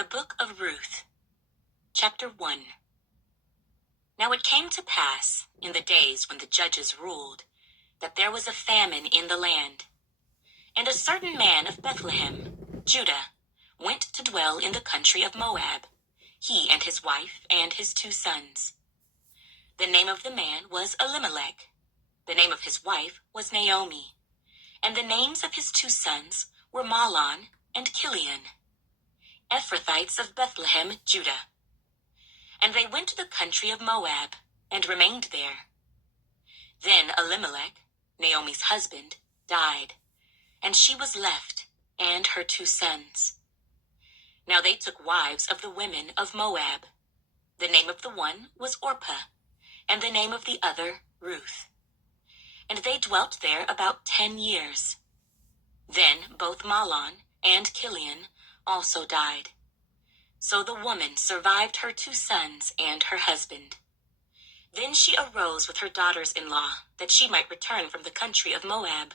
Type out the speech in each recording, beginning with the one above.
The Book of Ruth, Chapter 1. Now it came to pass, in the days when the judges ruled, that there was a famine in the land. And a certain man of Bethlehem, Judah, went to dwell in the country of Moab, he and his wife and his 2 sons. The name of the man was Elimelech. The name of his wife was Naomi. And the names of his 2 sons were Mahlon and Chilion, Ephrathites of Bethlehem, Judah. And they went to the country of Moab, and remained there. Then Elimelech, Naomi's husband, died, and she was left, and her 2 sons. Now they took wives of the women of Moab. The name of the one was Orpah, and the name of the other Ruth. And they dwelt there about 10 years. Then both Mahlon and Chilion also died. So the woman survived her 2 sons and her husband. Then she arose with her daughters-in-law, that she might return from the country of Moab,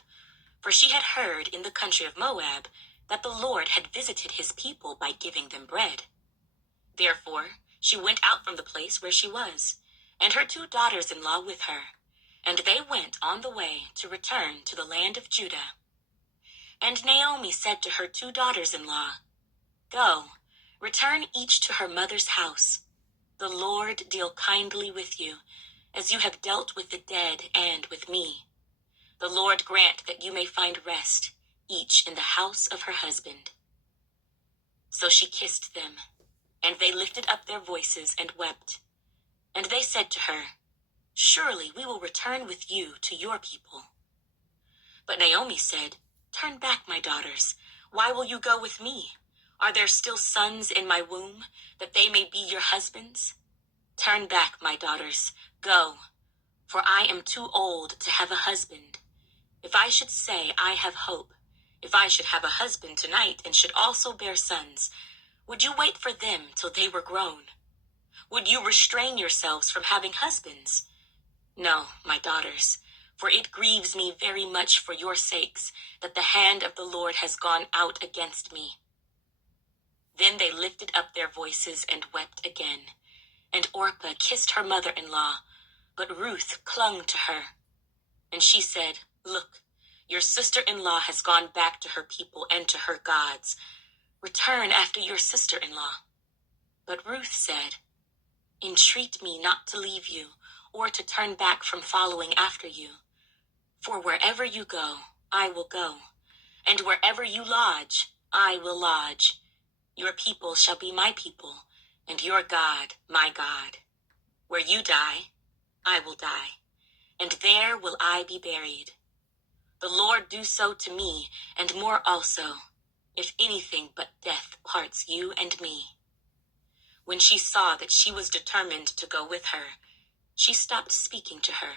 for she had heard in the country of Moab that the Lord had visited his people by giving them bread. Therefore she went out from the place where she was, and her 2 daughters-in-law with her, and they went on the way to return to the land of Judah. And Naomi said to her 2 daughters-in-law, Go, return each to her mother's house. The Lord deal kindly with you, as you have dealt with the dead and with me. The Lord grant that you may find rest, each in the house of her husband. So she kissed them, and they lifted up their voices and wept. And they said to her, Surely we will return with you to your people. But Naomi said, Turn back, my daughters. Why will you go with me? Are there still sons in my womb, that they may be your husbands? Turn back, my daughters, go, for I am too old to have a husband. If I should say I have hope, if I should have a husband tonight and should also bear sons, would you wait for them till they were grown? Would you restrain yourselves from having husbands? No, my daughters, for it grieves me very much for your sakes that the hand of the Lord has gone out against me. Then they lifted up their voices and wept again. And Orpah kissed her mother-in-law, but Ruth clung to her. And she said, Look, your sister-in-law has gone back to her people and to her gods. Return after your sister-in-law. But Ruth said, Entreat me not to leave you, or to turn back from following after you. For wherever you go, I will go, and wherever you lodge, I will lodge. Your people shall be my people, and your God my God. Where you die, I will die, and there will I be buried. The Lord do so to me, and more also, if anything but death parts you and me. When she saw that she was determined to go with her, she stopped speaking to her.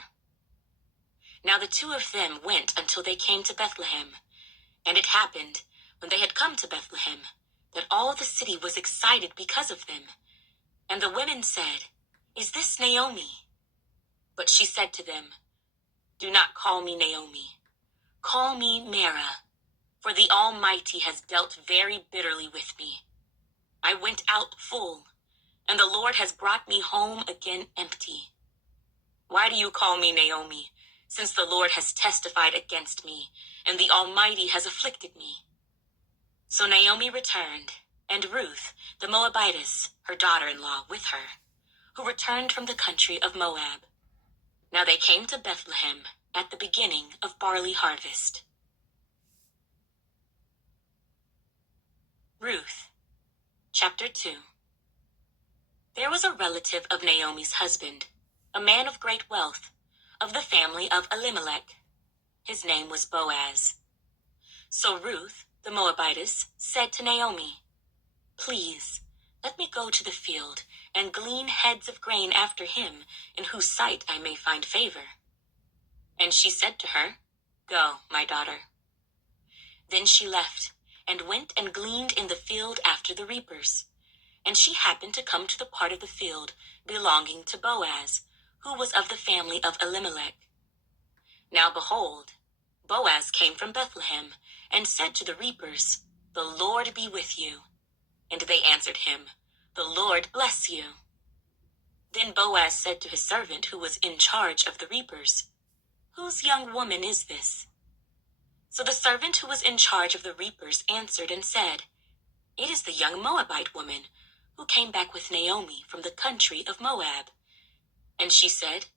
Now the 2 of them went until they came to Bethlehem. And it happened, when they had come to Bethlehem, that all the city was excited because of them. And the women said, Is this Naomi? But she said to them, Do not call me Naomi. Call me Mara, for the Almighty has dealt very bitterly with me. I went out full, and the Lord has brought me home again empty. Why do you call me Naomi, since the Lord has testified against me, and the Almighty has afflicted me? So Naomi returned, and Ruth, the Moabitess, her daughter-in-law, with her, who returned from the country of Moab. Now they came to Bethlehem at the beginning of barley harvest. Ruth, Chapter 2. There was a relative of Naomi's husband, a man of great wealth, of the family of Elimelech. His name was Boaz. So Ruth, the Moabitess, said to Naomi, Please, let me go to the field and glean heads of grain after him, in whose sight I may find favor. And she said to her, Go, my daughter. Then she left, and went and gleaned in the field after the reapers. And she happened to come to the part of the field belonging to Boaz, who was of the family of Elimelech. Now behold, Boaz came from Bethlehem, and said to the reapers, The Lord be with you. And they answered answered him, "The Lord bless you." Then Boaz said to his servant who was in charge of the reapers, "Whose young woman is this?" So the servant who was in charge of the reapers answered and said, "It is the young Moabite woman who came back with Naomi from the country of Moab." And she said,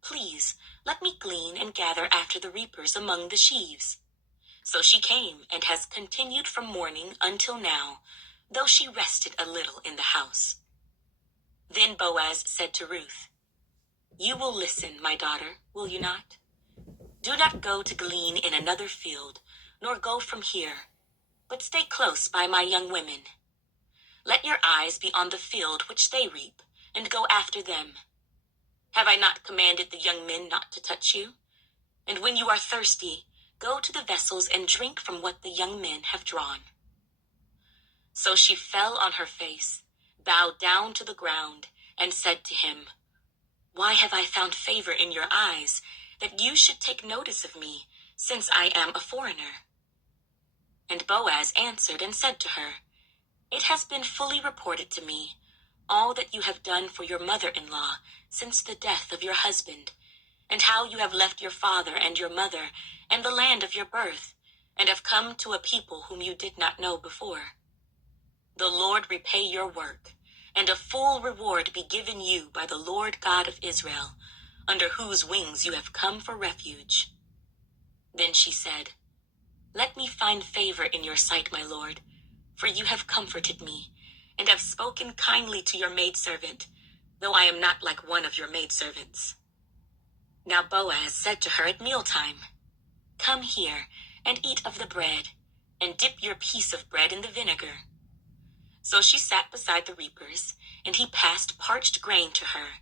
"Please, let me glean and gather after the reapers among the sheaves." So she came and has continued from morning until now, though she rested a little in the house. Then Boaz said to Ruth, "You will listen, my daughter, will you not? Do not go to glean in another field, nor go from here, but stay close by my young women. Let your eyes be on the field which they reap, and go after them. Have I not commanded the young men not to touch you? And when you are thirsty, go to the vessels and drink from what the young men have drawn." So she fell on her face, bowed down to the ground, and said to him, "Why have I found favor in your eyes, that you should take notice of me, since I am a foreigner?" And Boaz answered and said to her, "It has been fully reported to me, all that you have done for your mother-in-law since the death of your husband, and how you have left your father and your mother and the land of your birth, and have come to a people whom you did not know before. The Lord repay your work, and a full reward be given you by the Lord God of Israel, under whose wings you have come for refuge." Then she said, "Let me find favor in your sight, my lord, for you have comforted me, and have spoken kindly to your maidservant, though I am not like one of your maidservants." Now Boaz said to her at mealtime, "Come here, and eat of the bread, and dip your piece of bread in the vinegar." So she sat beside the reapers, and he passed parched grain to her,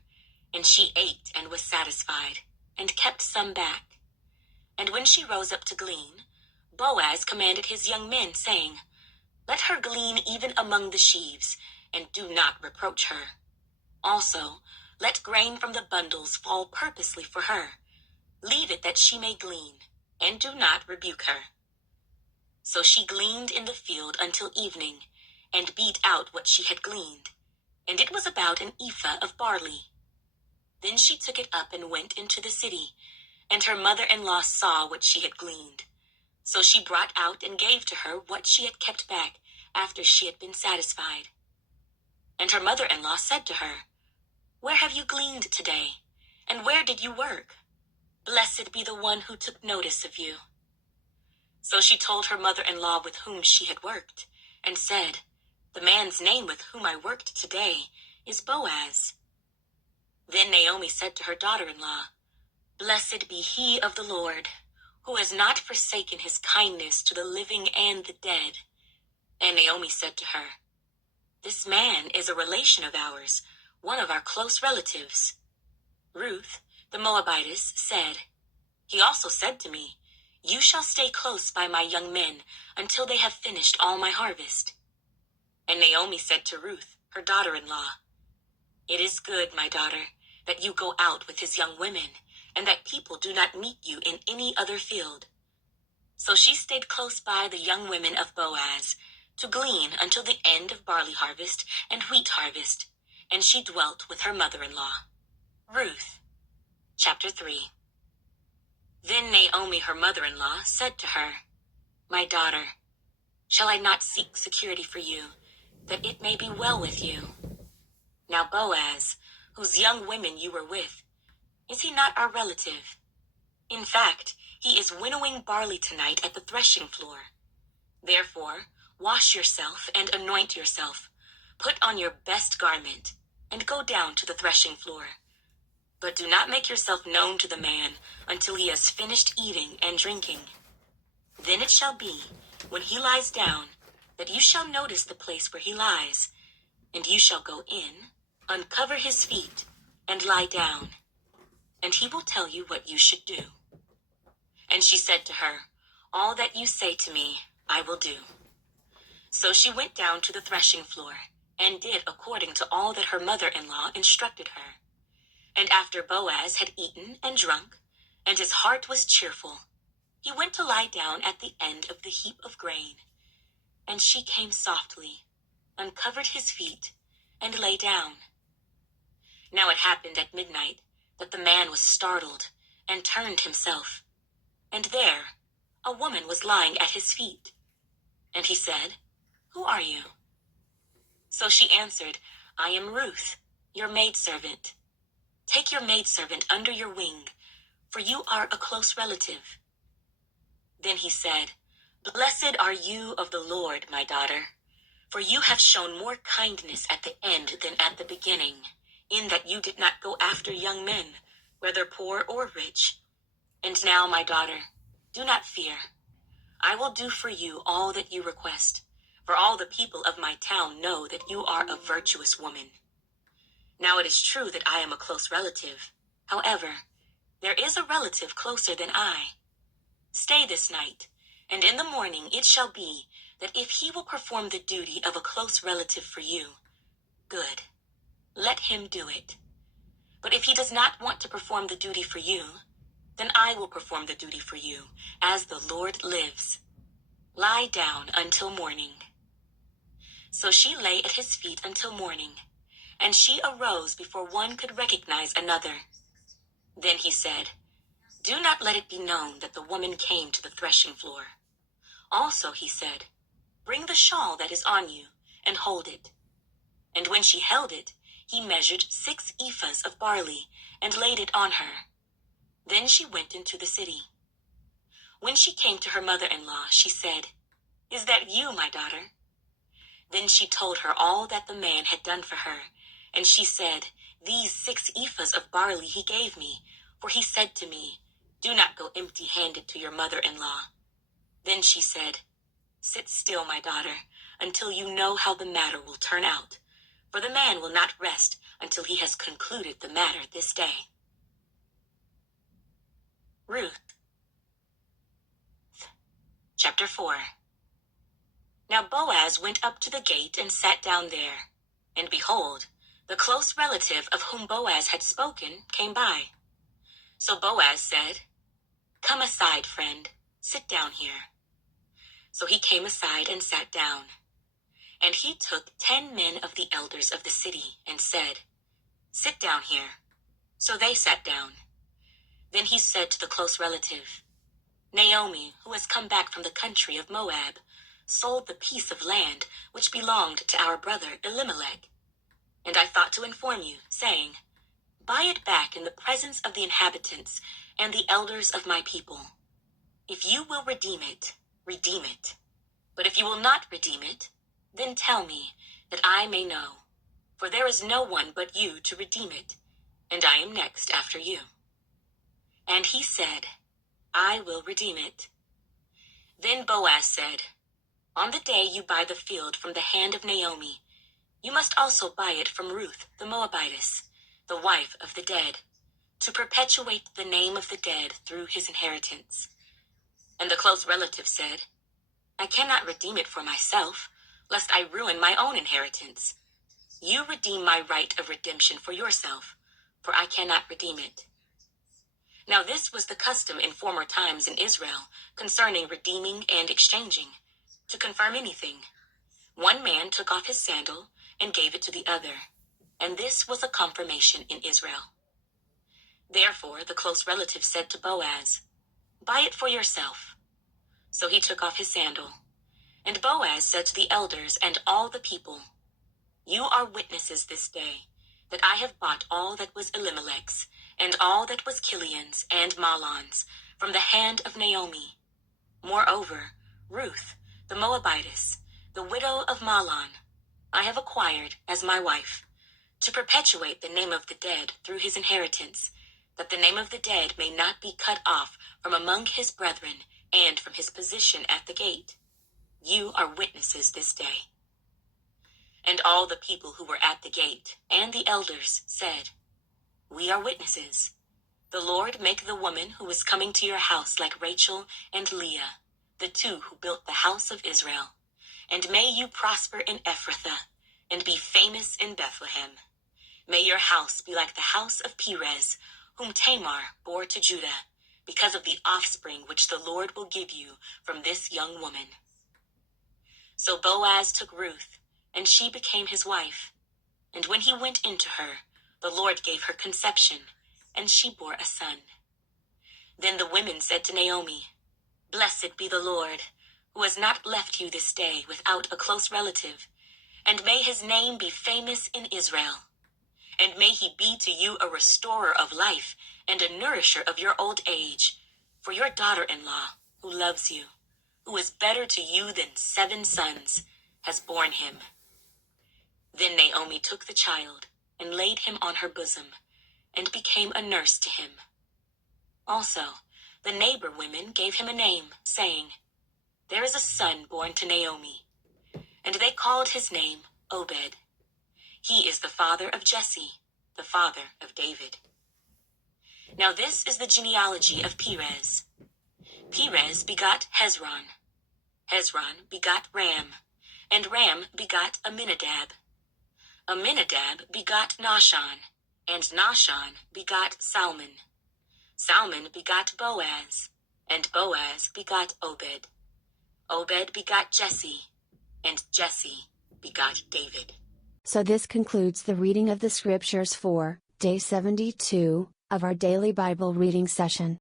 and she ate and was satisfied, and kept some back. And when she rose up to glean, Boaz commanded his young men, saying, "Let her glean even among the sheaves, and do not reproach her. Also, let grain from the bundles fall purposely for her. Leave it that she may glean, and do not rebuke her." So she gleaned in the field until evening, and beat out what she had gleaned, and it was about an ephah of barley. Then she took it up and went into the city, and her mother-in-law saw what she had gleaned. So she brought out and gave to her what she had kept back after she had been satisfied. And her mother-in-law said to her, "Where have you gleaned today? And where did you work? Blessed be the one who took notice of you." So she told her mother-in-law with whom she had worked, and said, "The man's name with whom I worked today is Boaz." Then Naomi said to her daughter-in-law, "Blessed be he of the Lord, who has not forsaken his kindness to the living and the dead." And Naomi said to her, "This man is a relation of ours, one of our close relatives." Ruth, the Moabitess, said, "He also said to me, 'You shall stay close by my young men until they have finished all my harvest.'" And Naomi said to Ruth, her daughter-in-law, "It is good, my daughter, that you go out with his young women, and that people do not meet you in any other field." So she stayed close by the young women of Boaz, to glean until the end of barley harvest and wheat harvest, and she dwelt with her mother-in-law. Ruth, chapter 3. Then Naomi, her mother-in-law, said to her, "My daughter, shall I not seek security for you, that it may be well with you? Now Boaz, whose young women you were with, is he not our relative? In fact, he is winnowing barley tonight at the threshing floor. Therefore, wash yourself and anoint yourself, put on your best garment, and go down to the threshing floor. But do not make yourself known to the man until he has finished eating and drinking. Then it shall be, when he lies down, that you shall notice the place where he lies, and you shall go in, uncover his feet, and lie down, and he will tell you what you should do." And she said to her, "All that you say to me, I will do." So she went down to the threshing floor, and did according to all that her mother-in-law instructed her. And after Boaz had eaten and drunk, and his heart was cheerful, he went to lie down at the end of the heap of grain. And she came softly, uncovered his feet, and lay down. Now it happened at midnight that the man was startled and turned himself, and there a woman was lying at his feet. And he said, "Who are you?" So she answered, "I am Ruth, your maidservant. Take your maidservant under your wing, for you are a close relative." Then he said, "Blessed are you of the Lord, my daughter, for you have shown more kindness at the end than at the beginning, in that you did not go after young men, whether poor or rich. And now, my daughter, do not fear. I will do for you all that you request, for all the people of my town know that you are a virtuous woman. Now it is true that I am a close relative. However, there is a relative closer than I. Stay this night, and in the morning it shall be that if he will perform the duty of a close relative for you, good, let him do it. But if he does not want to perform the duty for you, then I will perform the duty for you, as the Lord lives. Lie down until morning." So she lay at his feet until morning, and she arose before one could recognize another. Then he said, "Do not let it be known that the woman came to the threshing floor." Also he said, "Bring the shawl that is on you, and hold it." And when she held it, he measured 6 ephahs of barley, and laid it on her. Then she went into the city. When she came to her mother-in-law, she said, "Is that you, my daughter?" Then she told her all that the man had done for her, and she said, "These 6 ephahs of barley he gave me, for he said to me, 'Do not go empty-handed to your mother-in-law.'" Then she said, "Sit still, my daughter, until you know how the matter will turn out, for the man will not rest until he has concluded the matter this day." Ruth. Chapter 4. Now Boaz went up to the gate and sat down there. And behold, the close relative of whom Boaz had spoken came by. So Boaz said, "Come aside, friend, sit down here." So he came aside and sat down. And he took 10 men of the elders of the city and said, "Sit down here." So they sat down. Then he said to the close relative, "Naomi, who has come back from the country of Moab, sold the piece of land which belonged to our brother Elimelech. And I thought to inform you, saying, 'Buy it back in the presence of the inhabitants and the elders of my people. If you will redeem it, redeem it. But if you will not redeem it, then tell me, that I may know. For there is no one but you to redeem it, and I am next after you.' And he said, 'I will redeem it.' Then Boaz said, 'On the day you buy the field from the hand of Naomi, you must also buy it from Ruth the Moabitess, the wife of the dead, to perpetuate the name of the dead through his inheritance.' And the close relative said, 'I cannot redeem it for myself, lest I ruin my own inheritance. You redeem my right of redemption for yourself, for I cannot redeem it.' Now this was the custom in former times in Israel concerning redeeming and exchanging. To confirm anything, one man took off his sandal and gave it to the other, and this was a confirmation in Israel. Therefore the close relative said to Boaz, 'Buy it for yourself.' So he took off his sandal. And Boaz said to the elders and all the people, 'You are witnesses this day that I have bought all that was Elimelech's, and all that was Kilion's and Mahlon's, from the hand of Naomi. Moreover, Ruth, the Moabitess, the widow of Mahlon, I have acquired as my wife, to perpetuate the name of the dead through his inheritance, that the name of the dead may not be cut off from among his brethren and from his position at the gate. You are witnesses this day.' And all the people who were at the gate and the elders said, 'We are witnesses. The Lord make the woman who is coming to your house like Rachel and Leah, the 2 who built the house of Israel. And may you prosper in Ephrathah, and be famous in Bethlehem. May your house be like the house of Perez, whom Tamar bore to Judah, because of the offspring which the Lord will give you from this young woman.' So Boaz took Ruth, and she became his wife. And when he went into her, the Lord gave her conception, and she bore a son. Then the women said to Naomi, "Blessed be the Lord, who has not left you this day without a close relative, and may his name be famous in Israel. And may he be to you a restorer of life and a nourisher of your old age, for your daughter-in-law, who loves you, who is better to you than 7 sons, has borne him." Then Naomi took the child and laid him on her bosom, and became a nurse to him. Also, the neighbor women gave him a name, saying, "There is a son born to Naomi." And they called his name Obed. He is the father of Jesse, the father of David. Now this is the genealogy of Perez. Perez begot Hezron. Hezron begot Ram, and Ram begot Amminadab. Amminadab begot Nahshon, and Nahshon begot Salmon. Salmon begot Boaz, and Boaz begot Obed. Obed begot Jesse, and Jesse begot David. So this concludes the reading of the scriptures for day 72 of our daily Bible reading session.